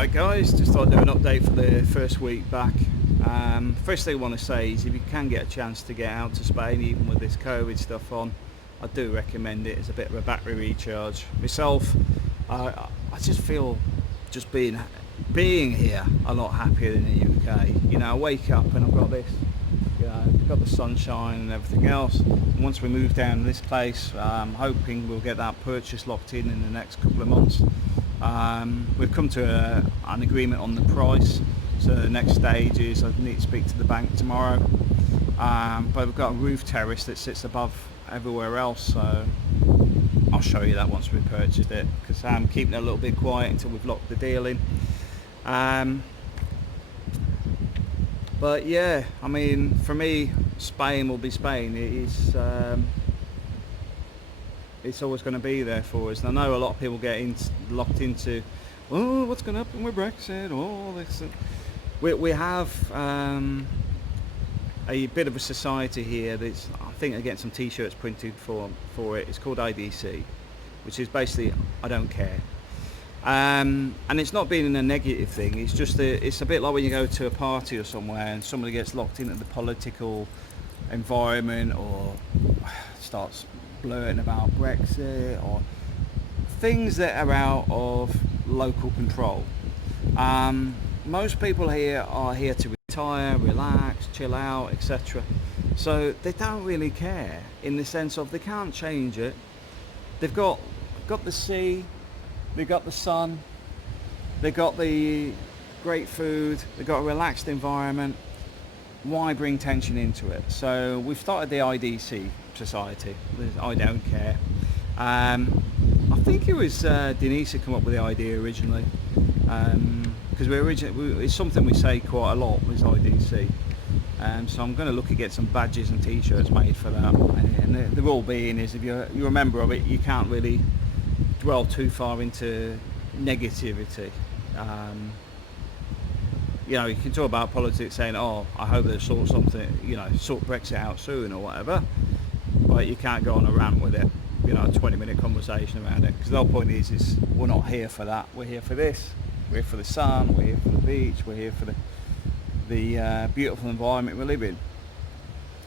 Alright guys, just thought I'd do an update for the first week back. First thing I want to say is if you can get a chance to get out to Spain, even with this COVID stuff on, I do recommend it. It's a bit of a battery recharge. Myself, I just feel just being here a lot happier than in the UK. You know, I wake up and I've got this, you know, I've got the sunshine and everything else. And once we move down to this place, I'm hoping we'll get that purchase locked in the next couple of months. We've come to an agreement on the price, so the next stage is I need to speak to the bank tomorrow, but we've got a roof terrace that sits above everywhere else, so I'll show you that once we purchased it, because I'm keeping it a little bit quiet until we've locked the deal in. But yeah, I mean, for me, Spain will be Spain. It's always going to be there for us. And I know a lot of people get locked into, oh, what's going to happen with Brexit, all this. We have a bit of a society here that's, I think they're getting some t-shirts printed for it. It's called IDC, which is basically, I don't care. And it's not being a negative thing, it's just it's a bit like when you go to a party or somewhere and somebody gets locked into the political environment or starts blurting about Brexit or things that are out of local control. Most people here are here to retire, relax, chill out, etc. So they don't really care in the sense of they can't change it. They've got the sea, they've got the sun, they've got the great food, they've got a relaxed environment. Why bring tension into it? So we've started the IDC Society. I don't care. I think it was Denise who came up with the idea originally, because it's something we say quite a lot, was IDC. So I'm going to look at get some badges and t-shirts made for that. And the rule being is, if you're a member of it, you can't really dwell too far into negativity. You know, you can talk about politics saying, oh, I hope they sort Brexit out soon or whatever, but you can't go on a rant with it, you know, a 20-minute conversation around it, because the whole point is we're not here for that. We're here for this. We're here for the sun, we're here for the beach, we're here for the beautiful environment we live in.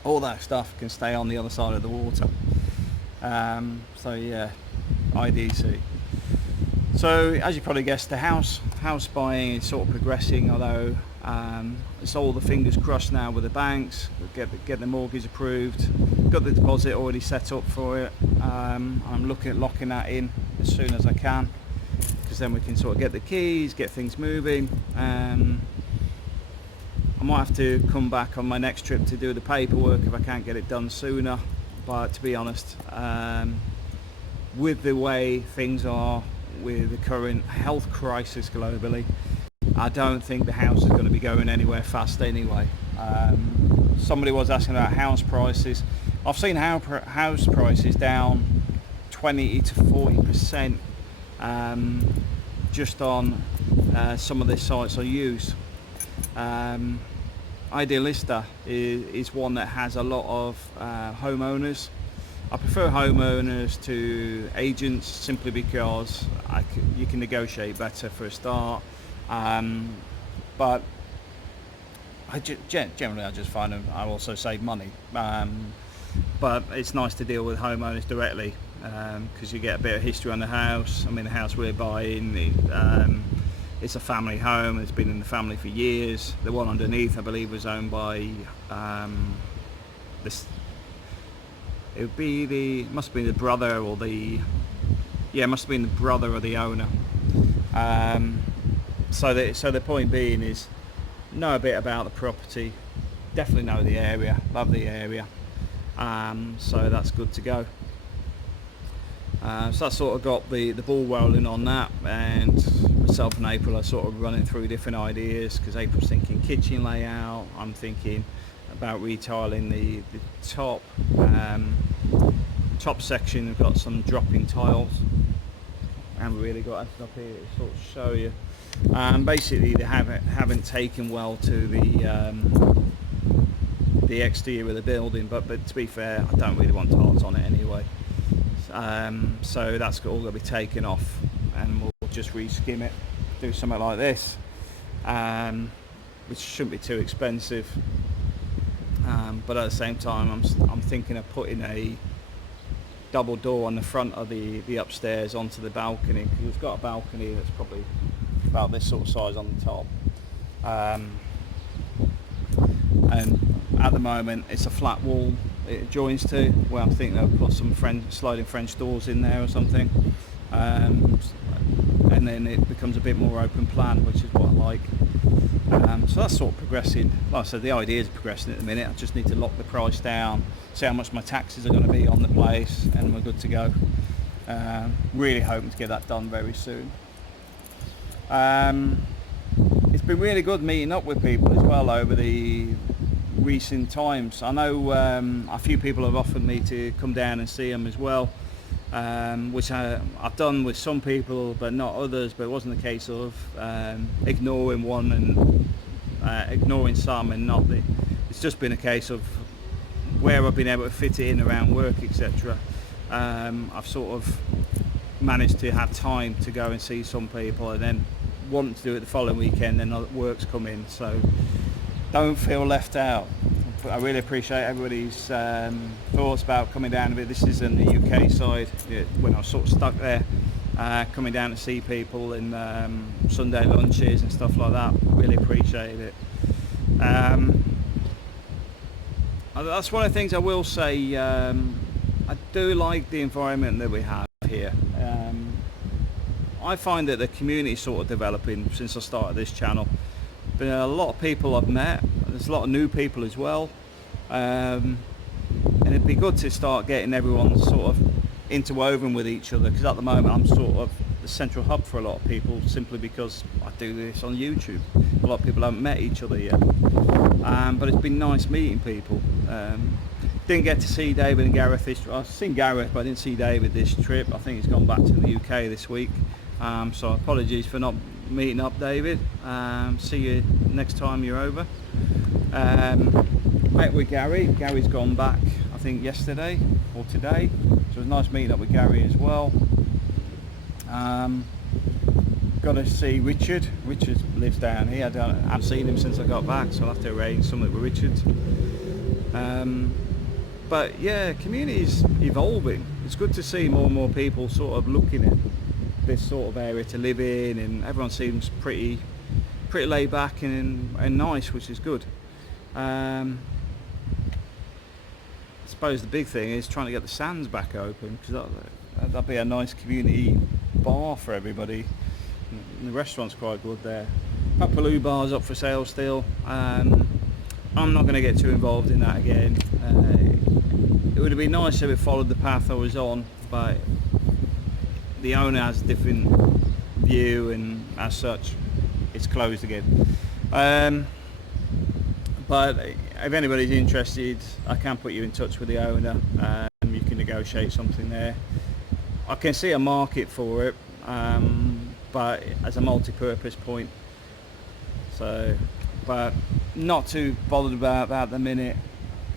All that stuff can stay on the other side of the water. So yeah, IDC. So as you probably guessed, the house buying is sort of progressing, although it's all the fingers crossed now with the banks. We'll get the mortgage approved, got the deposit already set up for it. I'm looking at locking that in as soon as I can, because then we can sort of get the keys, get things moving. I might have to come back on my next trip to do the paperwork if I can't get it done sooner, but to be honest, with the way things are with the current health crisis globally, I don't think the house is going to be going anywhere fast anyway. Somebody was asking about house prices. I've seen house prices down 20 to 40% just on some of the sites I use. Idealista is one that has a lot of homeowners. I prefer homeowners to agents simply because you can negotiate better for a start, but generally I just find them, I also save money, but it's nice to deal with homeowners directly, because you get a bit of history on the house. I mean, the house we're buying, it's a family home, it's been in the family for years. The one underneath, I believe, was owned by it would be must have been the brother or must have been the brother of the owner. So the point being is, know a bit about the property, definitely know the area, love the area, so that's good to go. So I sort of got the ball rolling on that, and myself and April are sort of running through different ideas, because April's thinking kitchen layout, I'm thinking about retiling the top section. We've got some dropping tiles, and we really got anything up here to sort of show you. Basically they haven't taken well to the exterior of the building, but to be fair, I don't really want tiles on it anyway. So that's all going to be taken off, and we'll just re-skim it. do something like this, which shouldn't be too expensive. But at the same time, I'm thinking of putting a double door on the front of the upstairs onto the balcony, because we've got a balcony that's probably about this sort of size on the top. And at the moment it's a flat wall it joins to, where I'm thinking I'll put some sliding French doors in there or something, and then it becomes a bit more open plan, which is what I like. So that's sort of progressing. Like I said, the idea is progressing at the minute. I just need to lock the price down, see how much my taxes are going to be on the place, and we're good to go. Really hoping to get that done very soon. It's been really good meeting up with people as well over the recent times. I know a few people have offered me to come down and see them as well, which I've done with some people but not others, but it wasn't a case of ignoring one and ignoring some and not the. It's just been a case of where I've been able to fit it in around work, etc. I've sort of managed to have time to go and see some people, and then wanting to do it the following weekend, then work's come in, so don't feel left out. I really appreciate everybody's thoughts about coming down a bit. This is in the UK side, when I was sort of stuck there, coming down to see people in Sunday lunches and stuff like that. Really appreciate it. That's one of the things I will say. I do like the environment that we have here. I find that the community is sort of developing since I started this channel. Been a lot of people I've met. There's a lot of new people as well, and it'd be good to start getting everyone sort of interwoven with each other, because at the moment I'm sort of the central hub for a lot of people, simply because I do this on YouTube. A lot of people haven't met each other yet, but it's been nice meeting people. Didn't get to see David and Gareth this. I've seen Gareth, but I didn't see David this trip. I think he's gone back to the UK this week, so apologies for not meeting up, David. See you next time you're over. Met with Gary. Gary's gone back, I think, yesterday or today, so it was nice meeting up with Gary as well. Got to see Richard. Richard lives down here. I haven't seen him since I got back, so I'll have to arrange something with Richard. But yeah, community's evolving. It's good to see more and more people sort of looking at this sort of area to live in, and everyone seems pretty laid back and nice, which is good. I suppose the big thing is trying to get the Sands back open, because that'd be a nice community bar for everybody. And the restaurant's quite good there. Papaloo bar's up for sale still. I'm not going to get too involved in that again. It would have been nice if it followed the path I was on, but the owner has a different view, and as such it's closed again. But if anybody's interested, I can put you in touch with the owner, and you can negotiate something there. I can see a market for it, but as a multi-purpose point, so, but not too bothered about that at the minute.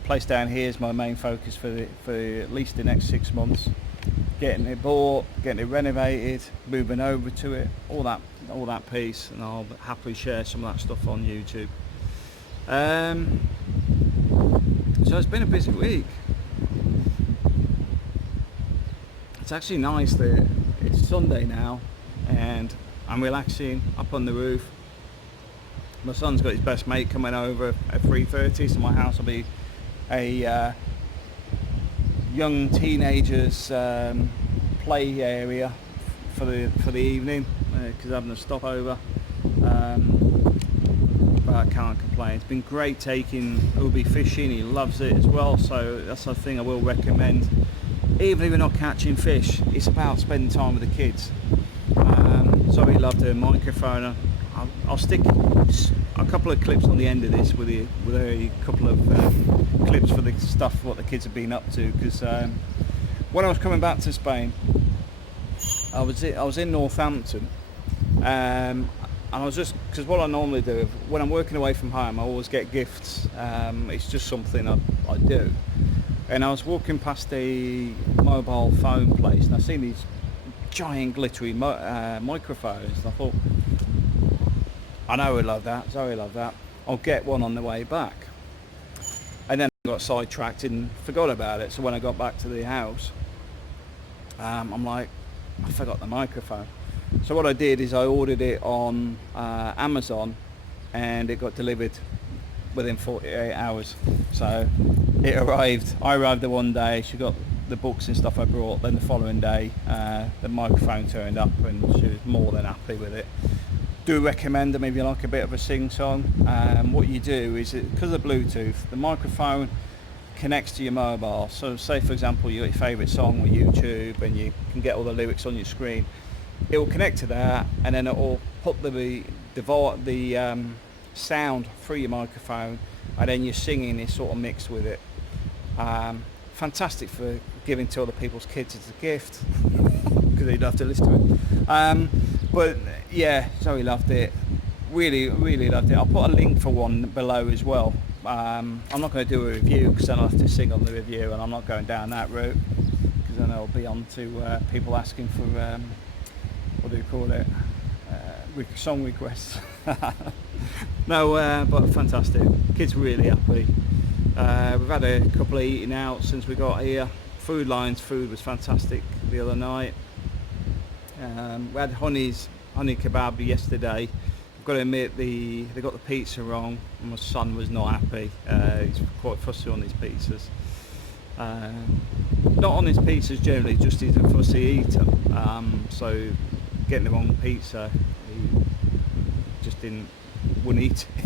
Place down here is my main focus for at least the next 6 months. Getting it bought, getting it renovated, moving over to it, all that piece, and I'll happily share some of that stuff on YouTube. So it's been a busy week. It's actually nice that it's Sunday now, and I'm relaxing up on the roof. My son's got his best mate coming over at 3:30, so my house will be a young teenagers play area for the evening, because having a stopover. But I can't complain. It's been great taking Ubi fishing. He loves it as well, so that's the thing I will recommend. Even if you're not catching fish, it's about spending time with the kids. So he loved the microphone. I'll stick a couple of clips on the end of this with a couple of clips for the stuff what the kids have been up to, because when I was coming back to Spain, I was in Northampton, and I was just, because what I normally do when I'm working away from home, I always get gifts. It's just something I do, and I was walking past a mobile phone place, and I seen these giant glittery microphones, and I thought, I know we love that. Zoe loved that. I'll get one on the way back. And then I got sidetracked and forgot about it. So when I got back to the house, I'm like, I forgot the microphone. So what I did is I ordered it on Amazon, and it got delivered within 48 hours. So it arrived. I arrived the one day. She got the books and stuff I brought. Then the following day, the microphone turned up, and she was more than happy with it. Do recommend them if you like a bit of a sing song. What you do is, because of Bluetooth, the microphone connects to your mobile. So say for example you got your favourite song with YouTube and you can get all the lyrics on your screen. It will connect to that, and then it will put the sound through your microphone, and then your singing is sort of mixed with it. Fantastic for giving to other people's kids as a gift, because they'd have to listen to it. But yeah, Zoe loved it. Really loved it. I'll put a link for one below as well. I'm not going to do a review because then I'll have to sing on the review, and I'm not going down that route, because then I'll be on to people asking for what do you call it, song requests. No, but fantastic. Kids were really happy. We've had a couple of eating out since we got here. Food Lion's food was fantastic the other night. We had honey kebab yesterday. I've got to admit they got the pizza wrong. My son was not happy. He's quite fussy on his pizzas. Not on his pizzas generally, just he's a fussy eater. So getting the wrong pizza, he just wouldn't eat it.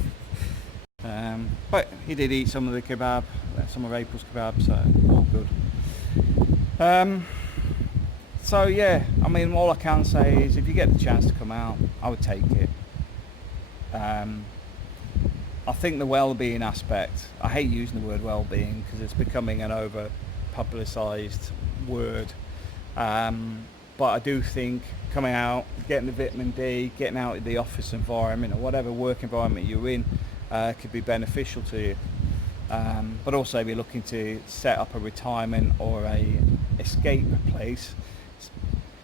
But he did eat some of the kebab, some of April's kebab, so all good. So yeah, I mean, all I can say is if you get the chance to come out, I would take it. I think the well-being aspect, I hate using the word well-being because it's becoming an over-publicised word, but I do think coming out, getting the vitamin D, getting out of the office environment or whatever work environment you're in could be beneficial to you. But also if you're looking to set up a retirement or a escape place, it's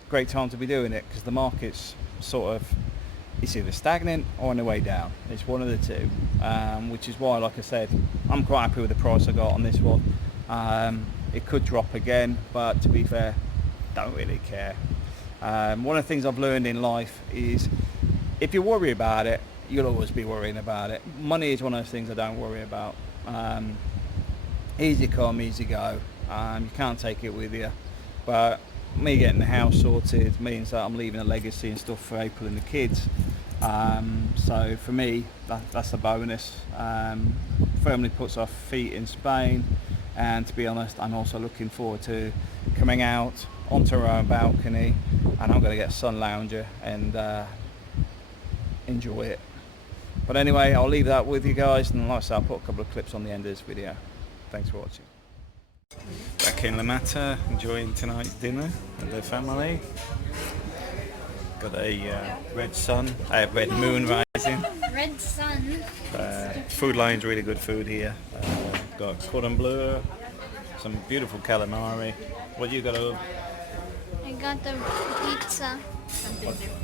a great time to be doing it, because the market's sort of, it's either stagnant or on the way down. It's one of the two, which is why, like I said, I'm quite happy with the price I got on this one. It could drop again, but to be fair, don't really care. One of the things I've learned in life is if you worry about it, you'll always be worrying about it. Money is one of those things I don't worry about. Easy come, easy go. You can't take it with you. But me getting the house sorted means that I'm leaving a legacy and stuff for April and the kids. So for me, that's a bonus. Firmly puts our feet in Spain, and to be honest, I'm also looking forward to coming out onto our own balcony, and I'm going to get a sun lounger and enjoy it. But anyway, I'll leave that with you guys, and like I said, I'll put a couple of clips on the end of this video. Thanks for watching. Back in La Mata, enjoying tonight's dinner with the family. Got a red moon rising. Red sun. Food Lion's really good food here. Got cordon bleu, some beautiful calamari. What you got over? I got the pizza.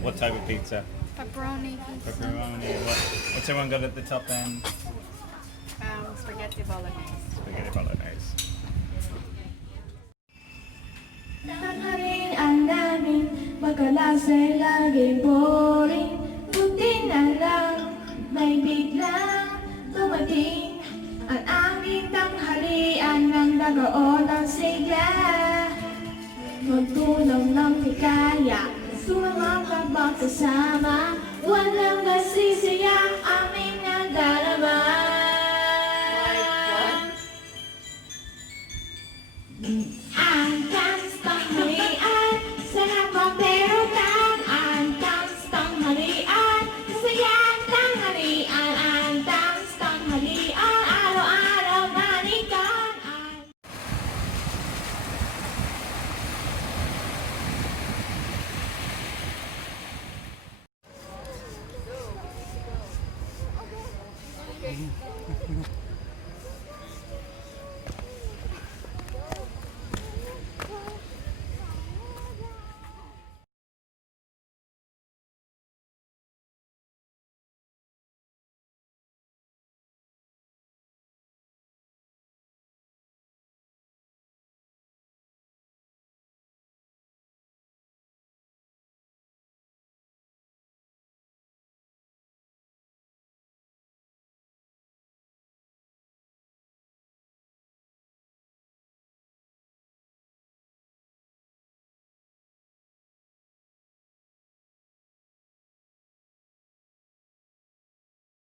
What type of pizza? Pepperoni pizza. Pepperoni. What's everyone got at the top end? Spaghetti bolognese. Spaghetti bolognese. Tanghaliin ang namin, magkalasay lagi boring. Buti na lang, may biglang dumating. Ang aming tanghalian ng nagaon ng sigla. Magtulong ng hikaya, sumama magkasama. Walang nasisiyang aming nadarama. Ang dance tanghalian, sarap ang perutan. Ang dance tanghalian, masayang tanghalian. Ang dance tanghalian, araw-araw balikan.